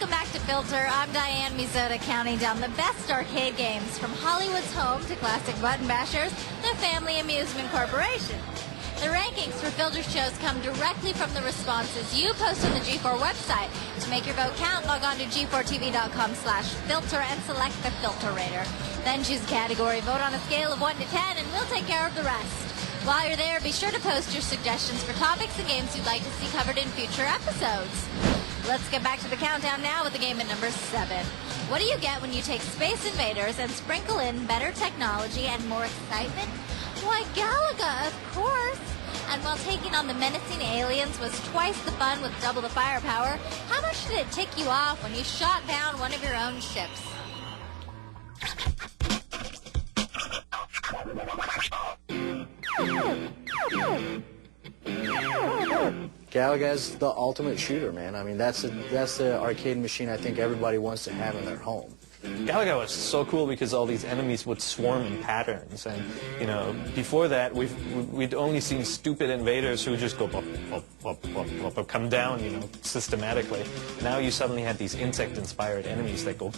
Welcome back to Filter. I'm Diane Mizota, counting down the best arcade games from Hollywood's home to classic button bashers, the Family Amusement Corporation. The rankings for Filter shows come directly from the responses you post on the G4 website. To make your vote count, log on to G4TV.com/filter and select the Filter Rater. Then choose a category, vote on a scale of 1 to 10, and we'll take care of the rest. While you're there, be sure to post your suggestions for topics and games you'd like to see covered in future episodes. Let's get back to the countdown now with the game at number 7. What do you get when you take Space Invaders and sprinkle in better technology and more excitement? Why, Galaga, of course! And while taking on the menacing aliens was twice the fun with double the firepower, how much did it tick you off when you shot down one of your own ships? Galaga's the ultimate shooter, man. I mean, that's the arcade machine I think everybody wants to have in their home. Galaga was so cool because all these enemies would swarm in patterns, and you know, before that we'd only seen stupid invaders who just go bop, bop, bop, bop, bop, come down, you know, systematically. Now you suddenly had these insect-inspired enemies that go,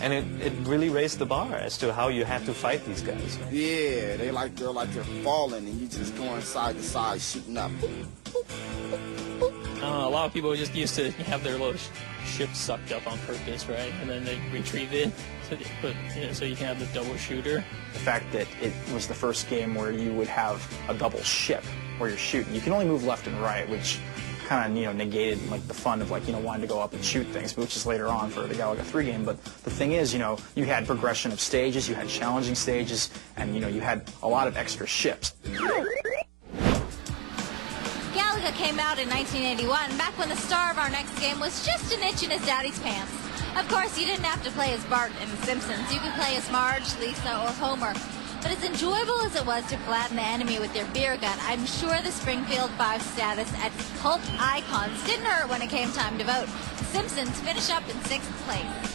and it really raised the bar as to how you had to fight these guys. Yeah, they're like they're falling, and you just going side to side shooting up. A lot of people just used to have their little ship sucked up on purpose, right? And then they retrieve it, so you can have the double shooter. The fact that it was the first game where you would have a double ship where you're shooting. You can only move left and right, which kind of, you know, negated like the fun of, like, you know, wanting to go up and shoot things, which is later on for the Galaga 3 game. But the thing is, you know, you had progression of stages, you had challenging stages, and, you know, you had a lot of extra ships. Galaga came out in 1981, back when the star of our next game was just an itch in his daddy's pants. Of course, you didn't have to play as Bart in The Simpsons. You could play as Marge, Lisa, or Homer. But as enjoyable as it was to flatten the enemy with their beer gun, I'm sure the Springfield 5 status as cult icons didn't hurt when it came time to vote. The Simpsons finish up in 6th place.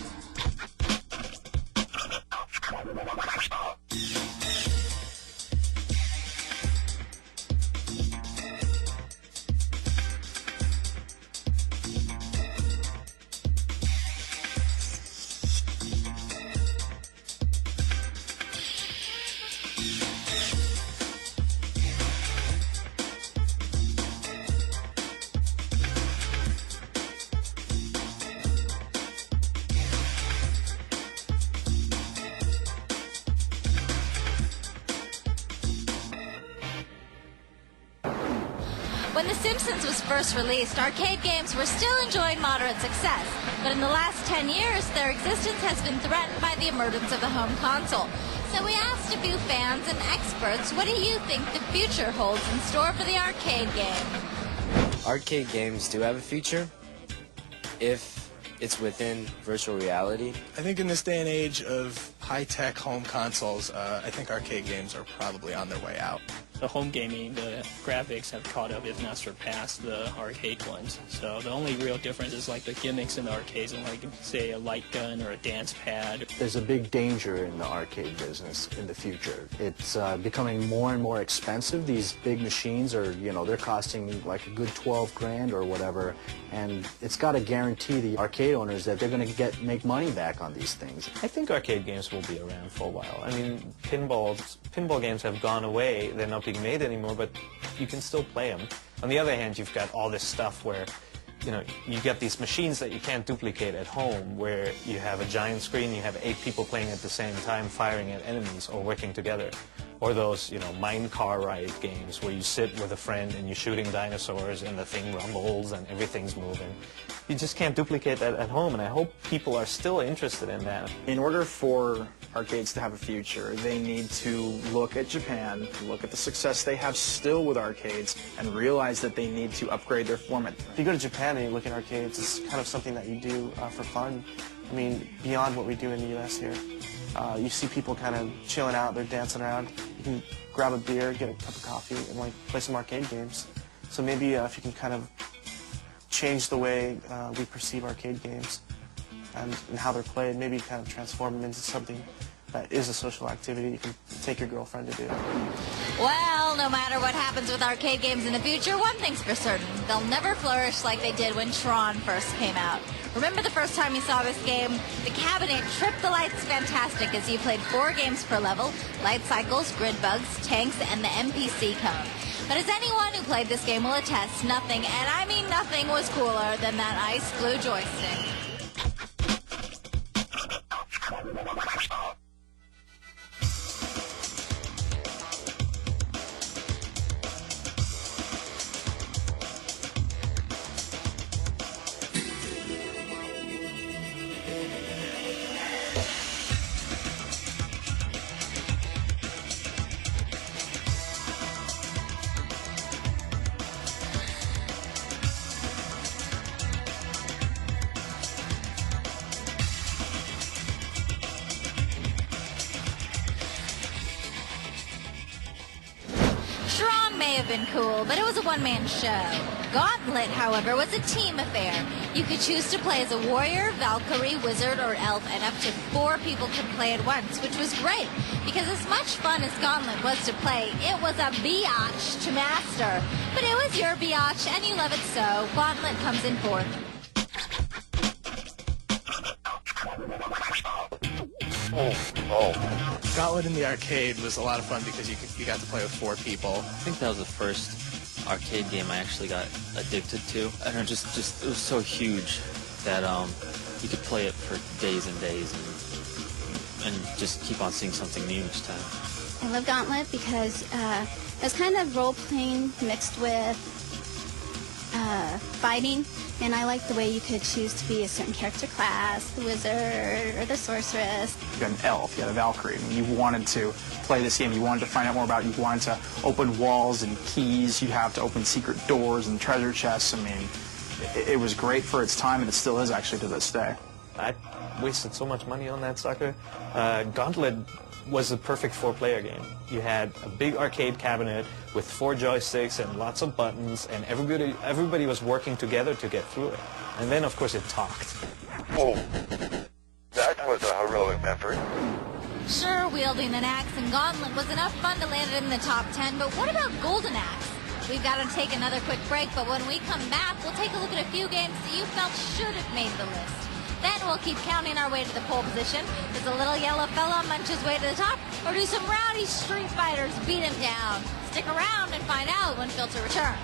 When The Simpsons was first released, arcade games were still enjoying moderate success, but in the last 10 years, their existence has been threatened by the emergence of the home console. So we asked a few fans and experts, what do you think the future holds in store for the arcade game? Arcade games do have a future if it's within virtual reality. I think in this day and age of high-tech home consoles, I think arcade games are probably on their way out. The home gaming, the graphics have caught up, if not surpassed, the arcade ones. So the only real difference is like the gimmicks in the arcades, and like, say, a light gun or a dance pad. There's a big danger in the arcade business in the future. It's becoming more and more expensive. These big machines are, you know, they're costing like a good 12 grand or whatever, and it's got to guarantee the arcade owners that they're going to make money back on these things. I think arcade games will be around for a while. I mean, pinball games have gone away. They're not being made anymore, but you can still play them. On the other hand, you've got all this stuff where, you know, you get these machines that you can't duplicate at home, where you have a giant screen, you have 8 people playing at the same time, firing at enemies or working together. Or those, you know, mine car ride games where you sit with a friend and you're shooting dinosaurs and the thing rumbles and everything's moving. You just can't duplicate that at home, and I hope people are still interested in that. In order for arcades to have a future, they need to look at Japan, look at the success they have still with arcades, and realize that they need to upgrade their format. If you go to Japan and you look at arcades, it's kind of something that you do for fun. I mean, beyond what we do in the U.S. here. You see people kind of chilling out, they're dancing around. You can grab a beer, get a cup of coffee, and like play some arcade games. So maybe if you can kind of change the way we perceive arcade games and how they're played, maybe kind of transform them into something that is a social activity you can take your girlfriend to do. Well, Well, no matter what happens with arcade games in the future, one thing's for certain. They'll never flourish like they did when Tron first came out. Remember the first time you saw this game? The cabinet tripped the lights fantastic as you played 4 games per level, light cycles, grid bugs, tanks, and the NPC cone. But as anyone who played this game will attest, nothing, and I mean nothing, was cooler than that ice blue joystick. Tron may have been cool, but it was a one-man show. Gauntlet, however, was a team affair. You could choose to play as a warrior, Valkyrie, wizard, or elf, and up to 4 people could play at once, which was great, because as much fun as Gauntlet was to play, it was a biatch to master. But it was your biatch, and you love it so. Gauntlet comes in 4th. Gauntlet in the arcade was a lot of fun because you got to play with 4 people. I think that was the first arcade game I actually got addicted to. I don't know, just it was so huge that you could play it for days and days and just keep on seeing something new each time. I love Gauntlet because it was kind of role-playing mixed with fighting, and I liked the way you could choose to be a certain character class, the wizard or the sorceress. You had an elf, you had a Valkyrie. I mean, you wanted to play this game, you wanted to find out more about it, you wanted to open walls and keys, you'd have to open secret doors and treasure chests. I mean, it was great for its time, and it still is actually to this day. I wasted so much money on that sucker. Gauntlet was a perfect 4-player game. You had a big arcade cabinet with 4 joysticks and lots of buttons, and everybody was working together to get through it. And then, of course, it talked. Oh, that was a heroic effort. Sure, wielding an axe in Gauntlet was enough fun to land it in the top 10, but what about Golden Axe? We've got to take another quick break, but when we come back, we'll take a look at a few games that you felt should have made the list. Then we'll keep counting our way to the pole position. Does a little yellow fella munch his way to the top? Or do some rowdy street fighters beat him down? Stick around and find out when Filter returns.